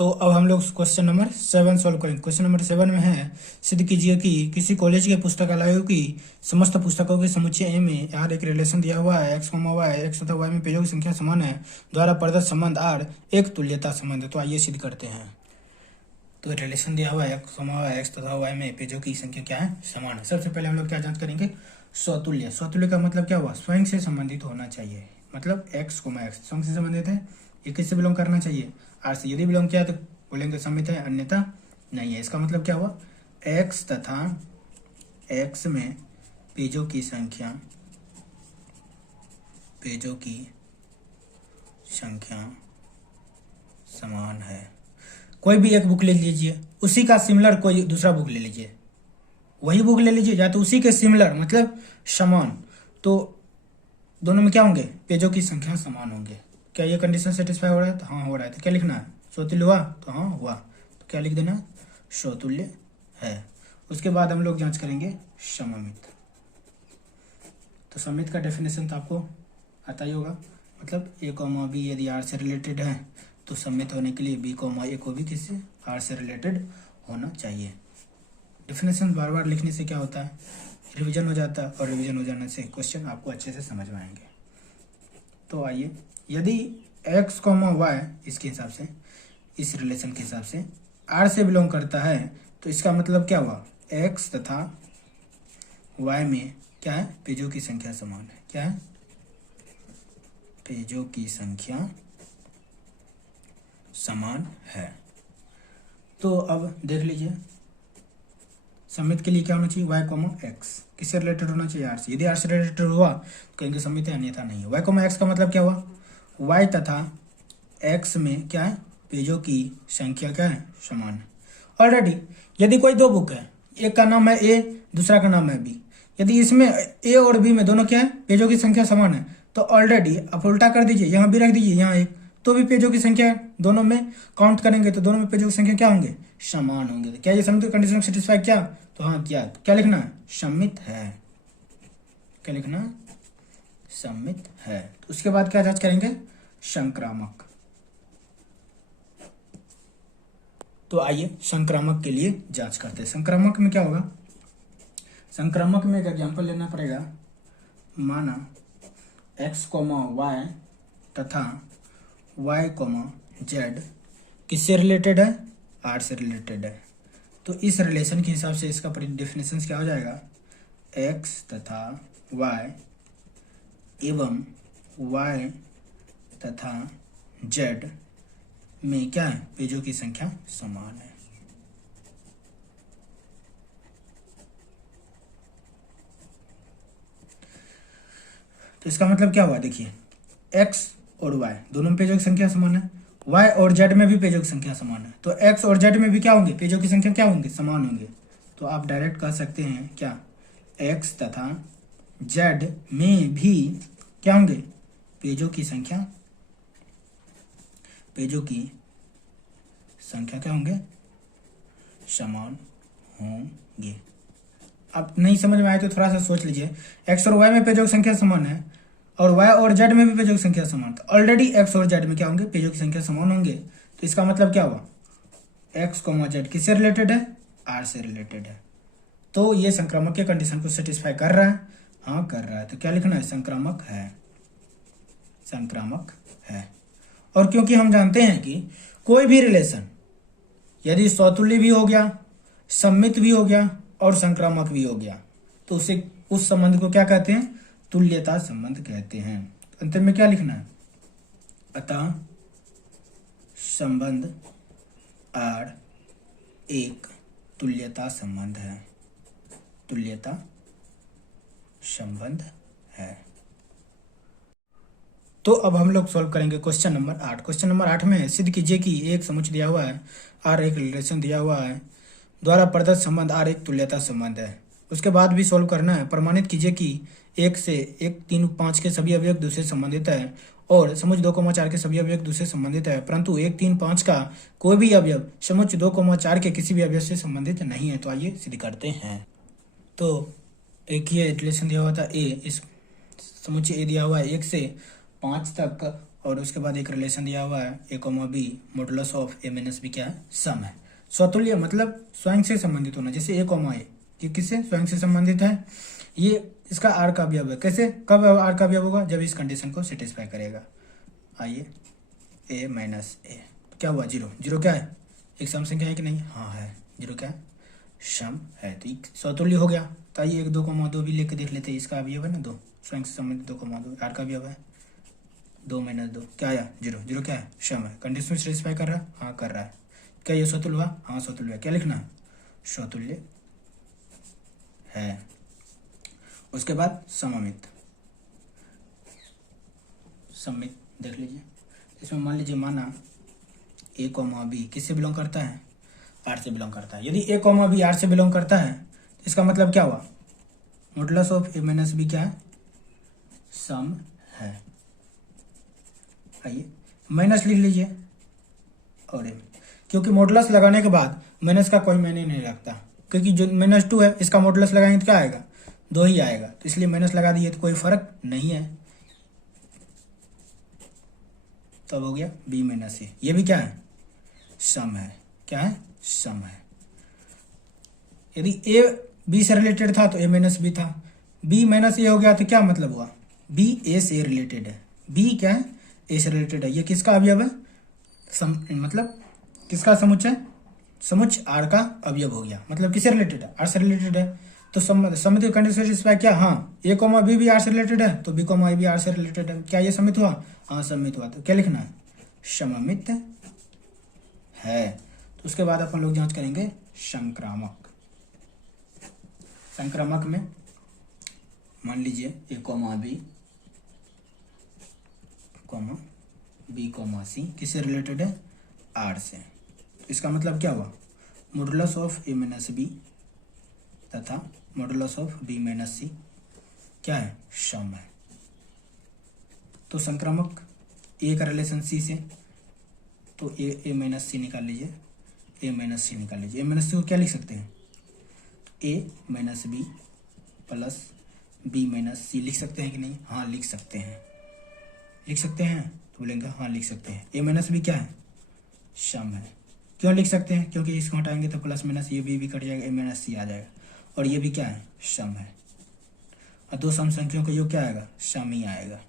तो अब हम लोग क्वेश्चन नंबर 7 सॉल्व करेंगे। क्वेश्चन नंबर 7 में है, सिद्ध कीजिए कि किसी कॉलेज के पुस्तकालयों की समस्त पुस्तकों के समुच्चय ए में यार एक रिलेशन दिया हुआ है, एक्स वाई, एक्स तथा वाई में पेजों की संख्या समान है, द्वारा प्रदत्त संबंध आर एक तुल्यता संबंध है। तो आइए सिद्ध करते हैं। तो रिलेशन दिया हुआ है एक्स तथा वाई में पेजों की संख्या क्या है, समान है। सबसे पहले हम लोग क्या जांच करेंगे, स्वतुल्य। स्वतुल्य का मतलब क्या हुआ, स्वयं से संबंधित होना चाहिए। मतलब एक्स स्वयं से संबंधित है, ये किससे बिलोंग करना चाहिए, आर से। यदि बिलोंग किया तो बोलेंगे समित है, अन्यथा नहीं है। इसका मतलब क्या हुआ, एक्स तथा एक्स में पेजों की संख्या समान है। कोई भी एक बुक ले लीजिए, उसी का सिमिलर कोई दूसरा बुक ले लीजिए, वही बुक ले लीजिए, या तो उसी के सिमिलर मतलब समान, तो दोनों में क्या होंगे, पेजों की संख्या समान होंगे। क्या ये कंडीशन सेटिस्फाई हो रहा है, तो हाँ हो रहा है। तो क्या लिखना है, स्वतुल्य हुआ, तो हाँ हुआ, तो क्या लिख देना, स्वतुल्य है। उसके बाद हम लोग जांच करेंगे सममित। तो सममित का डेफिनेशन तो आपको आता ही होगा, मतलब ए कॉमा बी यदि आर से रिलेटेड है तो सममित होने के लिए बी कॉमा ए को भी किससे, आर से रिलेटेड होना चाहिए। डेफिनेशन बार बार लिखने से क्या होता है, रिवीजन हो जाता है, और रिवीजन हो जाने से क्वेश्चन आपको अच्छे से समझ में आएंगे। तो आइए, यदि एक्स कॉमा वाई इसके हिसाब से, इस रिलेशन के हिसाब से आर से बिलोंग करता है, तो इसका मतलब क्या हुआ, एक्स तथा वाई में क्या है, पेजों की संख्या समान है। क्या है, पेजों की संख्या समान है। तो अब देख लीजिए, सममित के लिए क्या होना चाहिए, वाई कॉमा एक्स किससे रिलेटेड होना चाहिए, आर से। यदि आर से रिलेटेड हुआ तो कहेंगे सममित है, अन्यथा नहीं है। वाई कॉमा एक्स का मतलब क्या हुआ, वाई तथा एक्स में क्या है, पेजों की संख्या क्या है, समान है। ऑलरेडी यदि कोई दो बुक है, एक का नाम है ए, दूसरा का नाम है बी, यदि इसमें ए और बी में दोनों क्या है, पेजों की संख्या समान है, तो ऑलरेडी आप उल्टा कर दीजिए, यहाँ भी रख दीजिए, यहाँ एक, तो भी पेजों की संख्या दोनों में काउंट करेंगे तो दोनों में पेजों की संख्या क्या होंगे, समान होंगे। तो क्या ये सममित कंडीशन सेटिस्फाई किया, तो हाँ किया। तो क्या लिखना है, सममित है। क्या लिखना, सममित है। तो उसके बाद क्या जांच करेंगे, संक्रामक। तो आइए संक्रामक के लिए जांच करते हैं। संक्रामक में क्या होगा, संक्रामक में एक एग्जांपल लेना पड़ेगा। माना एक्स कॉमा वाई तथा वाई कॉमा जेड किससे रिलेटेड है, आर से रिलेटेड है। तो इस रिलेशन के हिसाब से इसका डेफिनेशन क्या हो जाएगा, एक्स तथा वाई एवं वाई तथा जेड में क्या है, पेजों की संख्या समान है। तो इसका मतलब क्या हुआ, देखिए x और y दोनों में पेजों की संख्या समान है, y और z में भी पेजों की संख्या समान है, तो x और z में भी क्या होंगे, पेजों की संख्या क्या होंगे, समान होंगे। तो आप डायरेक्ट कह सकते हैं क्या, x तथा z में भी क्या होंगे, पेजों की संख्या क्या होंगे, समान होंगे। अब नहीं समझ में आए तो थोड़ा सा सोच लीजिए, एक्स और वाई में पेजों की संख्या समान है, और वाई और जेड में भी पेजों की संख्या समान, तो ऑलरेडी एक्स और जेड में क्या होंगे, पेजों की संख्या समान होंगे। तो इसका मतलब क्या हुआ, एक्स कॉमा जेड किससे रिलेटेड है, आर से रिलेटेड है। तो ये संक्रामक के कंडीशन को सेटिस्फाई कर रहा है, हाँ कर रहा है। तो क्या लिखना है, संक्रामक है, संक्रामक है। और क्योंकि हम जानते हैं कि कोई भी रिलेशन यदि स्वतुल्य भी हो गया, सममित भी हो गया और संक्रामक भी हो गया, तो उसे उस संबंध को क्या कहते हैं, तुल्यता संबंध कहते हैं। अंतिम में क्या लिखना है, अतः संबंध आर एक तुल्यता संबंध है, तुल्यता संबंध है। तो अब हम लोग सॉल्व करेंगे क्वेश्चन नंबर 8। क्वेश्चन नंबर 8 में सिद्ध कीजिए कि एक समुच्चय दिया हुआ है, आर एक रिलेशन दिया हुआ है, द्वारा प्रदत्त संबंध आर एक तुल्यता संबंध है। उसके बाद भी सॉल्व करना है। प्रमाणित कीजिए कि 1 से 1, 3, 5 के सभी अवयव दूसरे संबंधित है, और समुच्चय 2,4 के सभी अवयव दूसरे संबंधित है, परंतु 1, 3, 5 का कोई भी अवयव समुच्चय 2,4 के किसी भी अवयव से संबंधित नहीं है। तो आइए सिद्ध करते हैं। तो एक ये रिलेशन दिया हुआ था ए, इस समुच्चय ए दिया हुआ है 1 से 5 तक और उसके बाद एक रिलेशन दिया हुआ है A comma B modulus of A minus B क्या है, सम है। स्वतुल्य मतलब स्वयं से संबंधित होना, जैसे ए कॉमा ए ये किससे स्वयं से संबंधित है, ये इसका आर का अवयव है। कैसे, कब आर का अवयव होगा, जब इस कंडीशन को सेटिस्फाई करेगा। आइए ए माइनस ए क्या हुआ, जीरो। जीरो क्या है, एक सम संख्या है कि नहीं, हाँ है, जीरो क्या है, सम है। तो स्वतुल्य हो गया। तो आइए 1 2 2 भी लेके देख लेते हैं, इसका अवयव है ना 2, स्वयं से संबंधित 2 2 आर का अवयव है 2 - 2 क्या आया, जीरो। जीरो क्या है, सम है। कंडीशन सेटिस्फाई कर रहा है, हाँ कर रहा है। क्या ये स्वतुल्य हुआ, हाँ स्वतुल्य है। क्या लिखना है, स्वतुल्य है। उसके बाद सममित, सममित देख लीजिए। इसमें मान लीजिए माना ए कॉमा बी किससे बिलोंग करता है, आर से बिलोंग करता है। यदि ए कॉमा बी आर से बिलोंग करता है तो इसका मतलब क्या हुआ, modulus of A minus B क्या है, सम है। आइए माइनस लिख लीजिए और ए, क्योंकि मॉडुलस लगाने के बाद माइनस का कोई मायने नहीं रखता, क्योंकि जो -2 है इसका मॉडुलस लगाएंगे तो क्या आएगा, 2 ही आएगा। तो इसलिए माइनस लगा दिए तो कोई फर्क नहीं है। तब हो गया बी माइनस ए, ये भी क्या है, सम है। क्या है, सम है। यदि ए बी से रिलेटेड था तो ए माइनस बी था, बी माइनस ए हो गया तो क्या मतलब हुआ, बी ए से रिलेटेड है। बी क्या है, ए से रिलेटेड है। ये किसका अवयव है, मतलब किसका समुच्चय, समुच्चय आर का अवयव हो गया। मतलब किससे रिलेटेड है, आर से रिलेटेड है। तो सममित कंडीशन सेटिस्फाई क्या, हाँ ए कॉमा बी भी आर से रिलेटेड है तो बी कॉमा ए भी आर से रिलेटेड है। क्या ये सममित हुआ, हाँ सममित हुआ। तो क्या लिखना है, सममित है। तो उसके बाद अपन लोग जांच करेंगे संक्रामक। संक्रामक में मान लीजिए A comma B comma B comma C किससे रिलेटेड है, आर से। इसका मतलब क्या हुआ, modulus of A minus B तथा modulus of B minus C क्या है, सम है। तो संक्रामक ए का रिलेशन सी से, तो ए माइनस सी निकाल लीजिए, ए माइनस सी निकाल लीजिए। ए माइनस सी को क्या लिख सकते हैं, A minus B plus B minus C लिख सकते हैं कि नहीं, हाँ लिख सकते हैं। लिख सकते हैं तो बोलेंगे हाँ लिख सकते हैं। ए माइनस बी क्या है, सम है। क्यों लिख सकते हैं, क्योंकि इसको हटाएंगे तो प्लस माइनस ये भी कट जाएगा, ए माइनस सी आ जाएगा और ये भी क्या है, सम है। और दो सम संख्याओं का योग क्या आएगा, सम ही आएगा।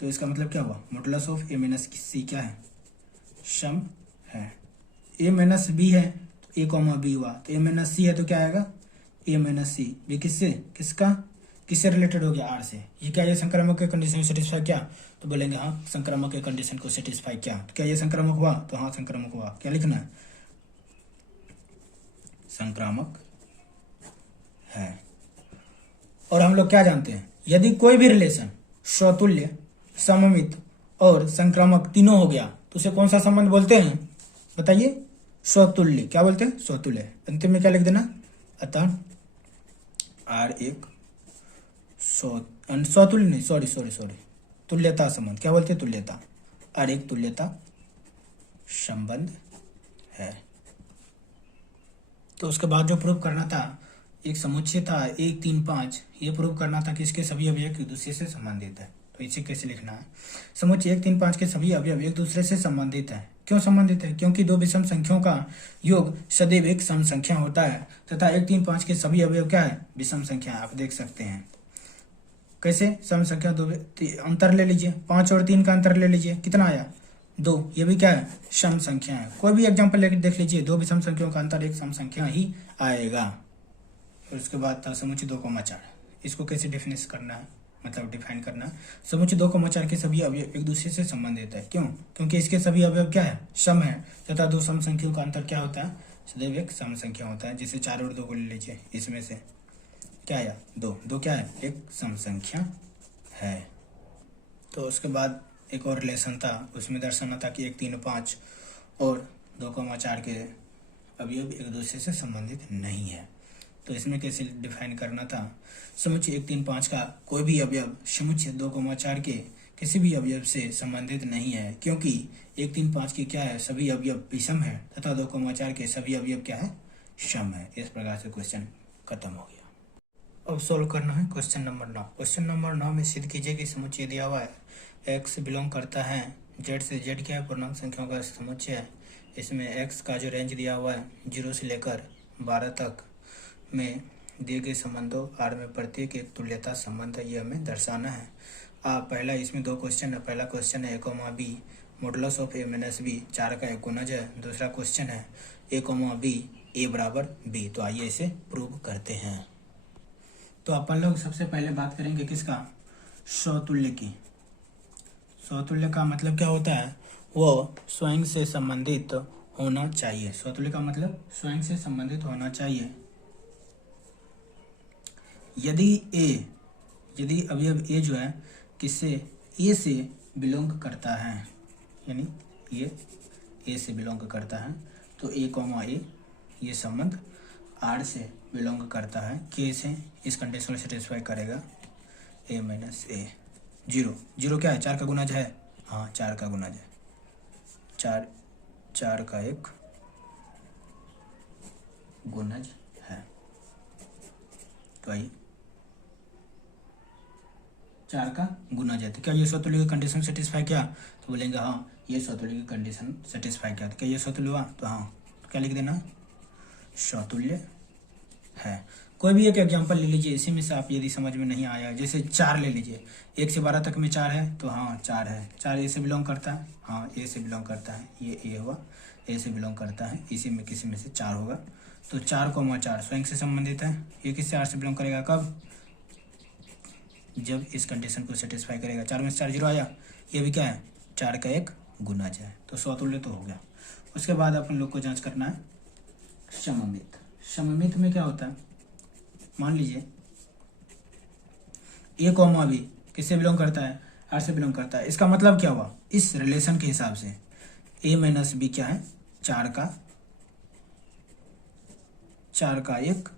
तो इसका मतलब क्या हुआ, modulus of A minus C क्या है, सम है। ए माइनस बी है तो ए कॉमा बी हुआ, तो ए माइनस सी है तो क्या आएगा, ए माइनस सी। बी किससे, किससे रिलेटेड हो गया, आर से। ये क्या, ये संक्रामक के कंडीशन सेटिस्फाई क्या, तो बोलेंगे हाँ संक्रामक के कंडीशन को सेटिस्फाई किया। तो क्या ये संक्रामक हुआ, तो हाँ संक्रामक हुआ। क्या लिखना है, संक्रामक है। और हम लोग क्या जानते हैं, यदि कोई भी रिलेशन स्वतुल्य, सममित और संक्रामक तीनों हो गया तो उसे कौन सा संबंध बोलते हैं, बताइए, स्वतुल्य। क्या बोलते हैं, स्वतुल्य। अंतिम में क्या लिख देना, अतः आर एक स्वतुल्य नहीं, सॉरी तुल्यता संबंध। क्या बोलते हैं, तुल्यता। आर एक तुल्यता संबंध है। तो उसके बाद जो प्रूव करना था, एक समुच्चय था 1 3 5, ये प्रूव करना था कि इसके सभी अवयव एक दूसरे से संबंधित है। तो इसे कैसे लिखना है, समुच्चय 1 3 5 के सभी अवयव एक दूसरे से संबंधित है। क्यों संबंधित है, क्योंकि दो विषम संख्याओं का योग सदैव एक सम संख्या होता है तथा 1 3 5 के सभी अवयव क्या है, विषम संख्या। आप देख सकते हैं कैसे, सम संख्या दो अंतर ले लीजिए, 5 और 3 का अंतर ले लीजिए, कितना आया, 2। ये भी क्या है, सम संख्या है। कोई भी एग्जाम्पल लेकर देख लीजिए, दो विषम संख्याओं का अंतर एक सम संख्या ही आएगा। और उसके बाद था समुच्चय 2,4। इसको कैसे डिफिनेस करना है, मतलब डिफाइन करना। समुच्चय 2,4 के सभी अवयव एक दूसरे से संबंधित है। क्यों, क्योंकि इसके सभी अवयव क्या है, सम है तथा दो सम संख्याओं का अंतर क्या होता है, सदैव एक सम संख्या होता है। जैसे 4 और 2 को ले लीजिए, इसमें से क्या आया, 2 क्या है, एक सम संख्या है। तो उसके बाद एक और रिलेशन था, उसमें दर्शाना था कि 1 3 5 और 2,4 के अवयव एक दूसरे से संबंधित नहीं है। तो इसमें कैसे डिफाइन करना था, समुच्चय 1 3 5 का कोई भी अवयव समुच्चय 2,4 के किसी भी अवयव से संबंधित नहीं है, क्योंकि 1 3 5 के क्या है, सभी अवयव विषम है तथा 2,4 के सभी अवयव क्या है, सम है। इस प्रकार से क्वेश्चन खत्म हो गया। अब सोल्व करना है क्वेश्चन नंबर 9। क्वेश्चन नंबर 9 में सिद्ध कीजिए कि समुच्चय दिया हुआ है x बिलोंग करता है z से, z क्या है पूर्णांक संख्याओं का समुच्चय है। इसमें x का जो रेंज दिया हुआ है 0 से लेकर 12 तक में दिए गए संबंधों R में प्रत्येक एक तुल्यता संबंध है, ये हमें दर्शाना है। पहला इसमें दो क्वेश्चन है। पहला क्वेश्चन है a, b modulus of a - b 4 का एक गुणज है। दूसरा क्वेश्चन है a, b a बराबर b। तो आइए इसे प्रूव करते हैं। तो अपन लोग सबसे पहले बात करेंगे किसका, स्वतुल्य की। स्वतुल्य का मतलब क्या होता है, वो स्वयं से संबंधित होना चाहिए। स्वतुल्य का मतलब स्वयं से संबंधित होना चाहिए। यदि अवयव a जो है किससे, a से बिलोंग करता है, यानी ये a से बिलोंग करता है, तो a, ये संबंध R से बिलोंग करता है K से, इस कंडीशन को सेटिस्फाई करेगा a - a। 0 क्या है, 4 का गुणज है। हाँ 4 का गुणज है, 4 का एक गुणज है। तो आइए 4 का गुणज है, तो क्या ये स्वतुल्य की कंडीशन सेटिस्फाई किया, तो बोलेंगे हाँ ये स्वतुल्य की कंडीशन सेटिस्फाई किया। तो क्या ये स्वतुल्य हुआ, तो हाँ, तो क्या लिख देना, स्वतुल्य है। कोई भी एक एग्जांपल ले लीजिए, इसी में से आप यदि समझ में नहीं आया, जैसे 4 ले लीजिए, 1 से 12 तक में 4 है, तो हाँ 4 है। 4 ए से बिलोंग करता है, हाँ ए से बिलोंग करता है, ये ए हुआ, ए से बिलोंग करता है, इसी में किसी में से 4 होगा। तो 4, 4 स्वयं से संबंधित है। ये किससे, R से बिलोंग करेगा, कब, जब इस कंडीशन को सेटिस्फाई करेगा। 4 में से 4 0 आया, ये भी क्या है, 4 का एक गुणज है। तो स्वतुल्य तो हो गया। उसके बाद अपन लोग को जांच करना है सममित। सममित में क्या होता है, मान लीजिए a, b किससे बिलोंग करता है, R से बिलोंग करता है। इसका मतलब क्या हुआ, इस रिलेशन के हिसाब से a - b क्या है, 4 का एक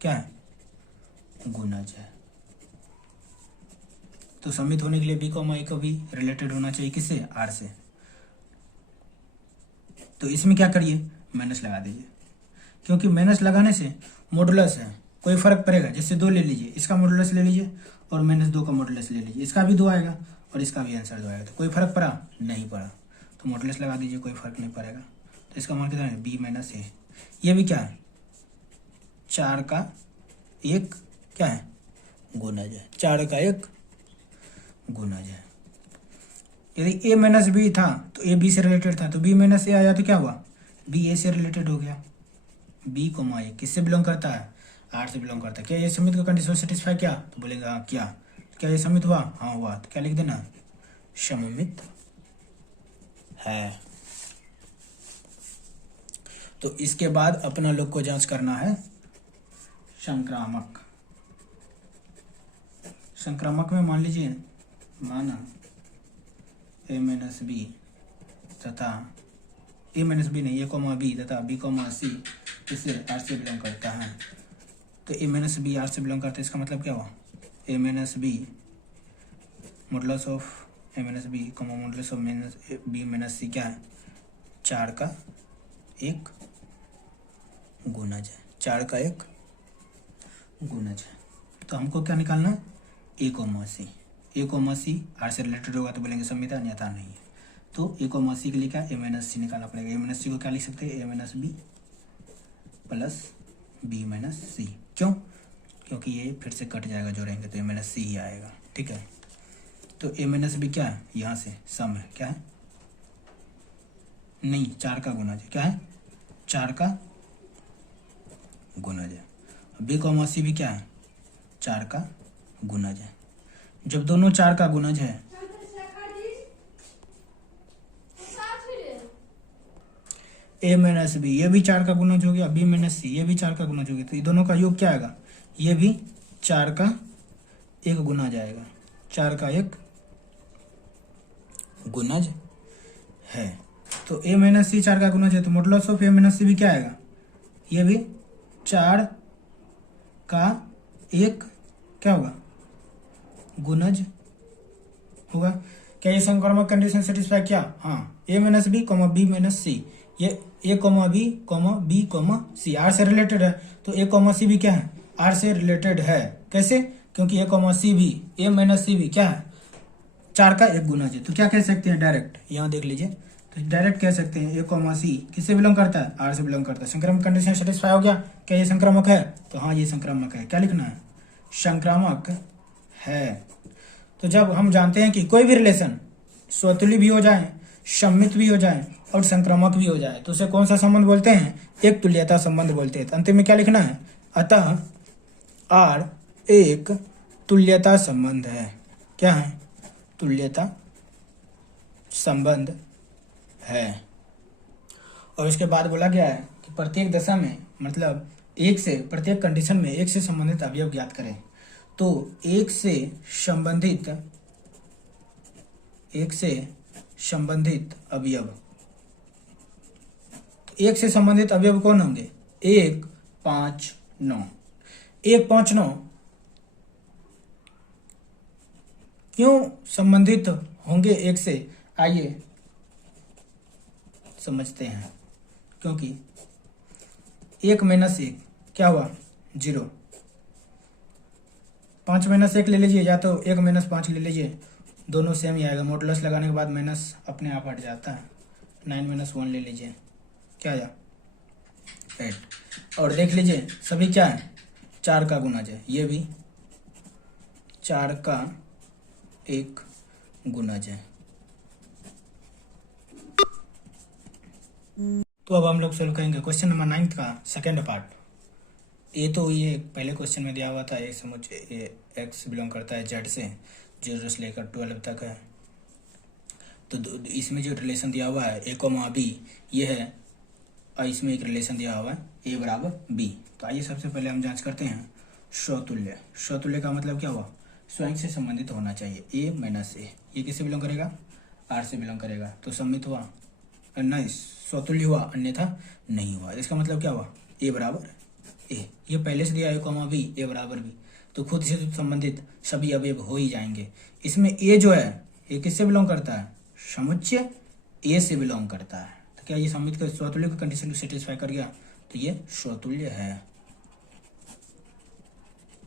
क्या है, गुणज है। तो सम्मित होने के लिए b, a को भी रिलेटेड होना चाहिए किससे, R से। तो इसमें क्या करिए, माइनस लगा दीजिए, क्योंकि माइनस लगाने से मॉडुलस है, कोई फर्क पड़ेगा। जैसे 2 ले लीजिए, इसका मॉडुलस ले लीजिए और -2 का मॉडुलस ले लीजिए, इसका भी 2 आएगा और इसका भी आंसर 2 आएगा। तो कोई फर्क पड़ा, नहीं पड़ा, तो मॉडुलस लगा दीजिए, कोई फर्क नहीं पड़ेगा। तो इसका मान कितना है, b - a। ये भी क्या है, 4 का एक क्या है, गुणज है, 4 का एक गुणज है। यदि a - b था तो a b से रिलेटेड था, तो b - a आया तो क्या हुआ, b a से रिलेटेड हो गया। b, a किससे बिलोंग करता है, R से बिलोंग करता है। क्या ये समित का कंडीशन सेटिस्फाई किया, तो बोलेंगे हाँ किया। क्या ये समित हुआ, हाँ हुआ। तो क्या लिख देना, सममित है। तो इसके बाद अपना लोग को जांच करना है संक्रामक। संक्रामक में मान लीजिए, माना a - b तथा a - b नहीं, a, b तथा b, c किससे, R से बिलोंग करता है। तो a - b R से बिलोंग करता है। इसका मतलब क्या हुआ, a - b modulus of a - b modulus of b - c क्या है, 4 का एक गुणज है, 4 का एक गुणज है। तो हमको क्या निकालना है, a, c। a, c R से रिलेटेड होगा तो बोलेंगे सम्मित है, अन्यथा नहीं है। तो a, c के लिए क्या, a - c निकालना पड़ेगा। a - c को क्या लिख सकते हैं, a - b plus b - c। क्यों, क्योंकि ये फिर से कट जाएगा जो रहेंगे, तो a - c ही आएगा। ठीक है, तो a - b क्या है, यहाँ से सम है, क्या है, नहीं 4 का गुणज है, क्या है, 4 का गुणज है। b, c भी क्या है, 4 का गुणज है। जब दोनों 4 का गुणज है, a - b ये भी 4 का गुणज हो गया, b - c ये भी 4 का गुणज हो गया, तो ये दोनों का योग क्या आएगा, ये भी 4 का एक गुणज आएगा, 4 का एक गुणज है। तो a - c 4 का गुणज है, तो मॉडुलस ऑफ a - c भी क्या आएगा, ये भी 4 का एक क्या होगा, गुणज होगा। क्या ये संक्रामक कंडीशन सेटिस्फाई किया, हाँ। a - b, b - c ये a, b, b, c R से रिलेटेड है, तो a, c भी क्या है, आर से रिलेटेड है। कैसे? क्योंकि ए कॉमा सी भी, ए माइनस सी भी क्या है, 4 का 1 गुना है। तो क्या कह सकते हैं डायरेक्ट, यहाँ देख लीजिए, तो डायरेक्ट कह सकते हैं ए कॉमा सी किससे बिलोंग करता है, आर से बिलोंग करता है। संक्रामक कंडीशन सेटिस्फाई हो गया। क्या ये संक्रामक है? तो हाँ ये संक्रामक है। क्या लिखना है? संक्रामक है। तो जब हम जानते हैं कि कोई भी रिलेशन स्वतुल्य भी हो जाए, सम्मित भी हो जाए और संक्रामक भी हो जाए, तो उसे कौन सा संबंध बोलते हैं? एक तुल्यता संबंध बोलते हैं। तो अंतिम में क्या लिखना है? अतः आर एक तुल्यता संबंध है। क्या है? तुल्यता संबंध है। और उसके बाद बोला गया है कि प्रत्येक दशा में, मतलब एक से, प्रत्येक कंडीशन में एक से संबंधित अवयव ज्ञात करें। तो एक से संबंधित अवयव, एक से संबंधित अवयव कौन होंगे? 1, 5, 9। 1, 5, 9 क्यों संबंधित होंगे एक से? आइए समझते हैं। क्योंकि 1 माइनस 1 क्या हुआ? 0। 5 माइनस 1 ले लीजिए, या तो 1 माइनस 5 ले लीजिए, दोनों सेम ही आएगा। मॉडुलस लगाने के बाद माइनस अपने आप हट जाता है। 9 माइनस 1 ले लीजिए, क्या आया? 8। और देख लीजिए सभी क्या है? 4 का गुणज है। ये भी 4 का 1 गुणज है। तो अब हम लोग सोल्व करेंगे क्वेश्चन नंबर 9 का सेकेंड पार्ट। ये पहले क्वेश्चन में दिया हुआ था, एक समुच्चय एक्स बिलोंग करता है जेड से, 0 से लेकर 12 तक है। तो इसमें जो रिलेशन दिया हुआ है ए कॉमा बी, ये है, और इसमें एक रिलेशन दिया हुआ है ए बराबर बी। तो आइए सबसे पहले हम जांच करते हैं स्वतुल्य। स्वतुल्य का मतलब क्या हुआ? स्वयं से संबंधित होना चाहिए। ए माइनस ए, ये किससे बिलोंग करेगा? आर से बिलोंग करेगा। तो सम्मित हुआ, नहीं स्वतुल्य हुआ, अन्यथा नहीं हुआ। इसका मतलब क्या हुआ? ए बराबर ए, ये पहले से दिया ए कॉमा बी, ए बराबर बी, तो खुद से संबंधित सभी अवयव हो ही जाएंगे। इसमें ए जो है ये किससे बिलोंग करता है? समुच्चय ए से बिलोंग करता है। तो क्या ये सम्मित कर स्वतुल्य की कंडीशन को सेटिस्फाई कर गया? तो ये स्वतुल्य है।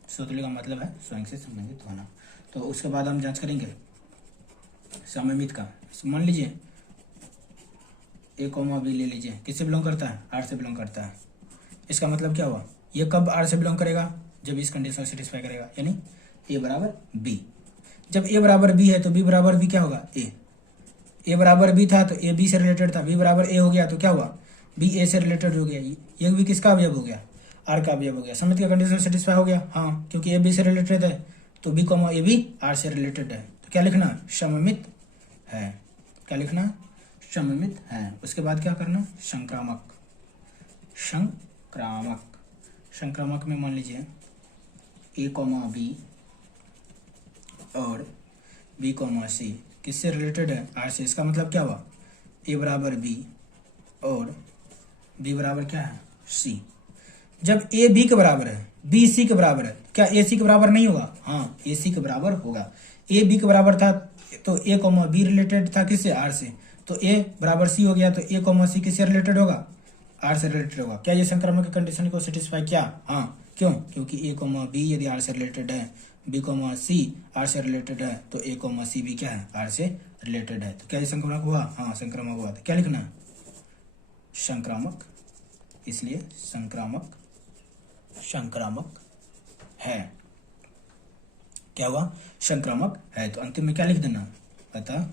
स्वतुल्य का मतलब है स्वयं से संबंधित होना। तो उसके बाद हम जांच करेंगे सममित का। मान लीजिए ए कॉमा बी ले लीजिए, किससे बिलोंग करता है? आर से बिलोंग करता है। इसका मतलब क्या हुआ? ये कब आर से बिलोंग करेगा? जब इस कंडीशन को सेटिस्फाई करेगा, यानी ए बराबर बी। जब ए बराबर बी है तो बी बराबर बी क्या होगा? ए बराबर बी था तो ए बी से रिलेटेड था, बी बराबर ए हो गया तो क्या हुआ? बी ए से रिलेटेड हो गया। ये भी किसका अवयव हो गया? आर का अवयव हो गया। समिति का कंडीशन सेटिस्फाई हो गया। हाँ, क्योंकि ए बी से रिलेटेड है तो B comma A B R से रिलेटेड है। तो क्या लिखना? सममित है। क्या लिखना? सममित है। उसके बाद क्या करना? संक्रामक। संक्रामक में मान लीजिए ए कॉमा बी और बी कॉमा सी किससे रिलेटेड है? आर से। इसका मतलब क्या हुआ? ए बराबर बी और बी बराबर क्या है? सी। जब ए बी के बराबर है, बी सी के बराबर है, क्या ए सी के बराबर नहीं होगा? हाँ, ए सी के बराबर होगा। ए बी के बराबर था तो ए कॉमा बी रिलेटेड था किससे? आर से। तो ए बराबर सी हो गया तो ए कॉमा सी किससे रिलेटेड होगा? आर से रिलेटेड होगा। क्या ये संक्रामक की कंडीशन को सेटिस्फाई किया? हाँ। क्यों? क्योंकि ए कॉमा बी यदि आर से रिलेटेड है, बी कॉमा सी आर से रिलेटेड है, तो ए कॉमा सी भी क्या है? आर से रिलेटेड है। तो क्या ये संक्रामक हुआ? हाँ, संक्रामक हुआ। तो क्या लिखना है? संक्रामक। इसलिए संक्रामक है। क्या हुआ? संक्रामक है। तो अंतिम में क्या लिख देना? अतः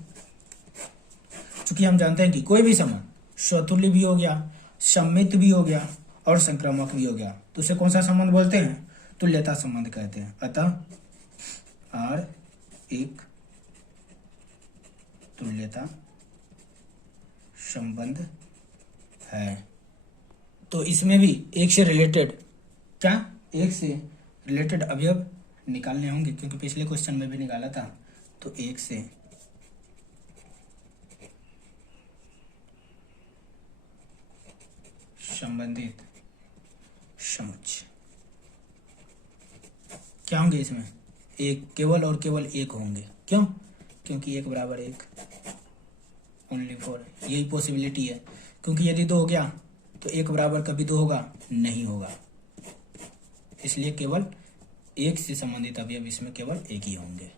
चूंकि हम जानते हैं कि कोई भी संबंध स्वतुल्य भी हो गया, सम्मित भी हो गया और संक्रामक भी हो गया, तो उसे कौन सा संबंध बोलते हैं? तुल्यता संबंध कहते हैं। अतः आर एक तुल्यता संबंध है। तो इसमें भी एक से रिलेटेड अवयव निकालने होंगे, क्योंकि पिछले क्वेश्चन में भी निकाला था। तो एक से संबंधित समुच्चय क्या होंगे? इसमें एक, केवल और केवल एक होंगे। क्यों? क्योंकि एक बराबर एक, ओनली फॉर, यही पॉसिबिलिटी है। क्योंकि यदि 2 हो गया तो एक बराबर कभी 2 होगा? नहीं होगा। इसलिए केवल एक से संबंधित अवयव इसमें केवल एक ही होंगे।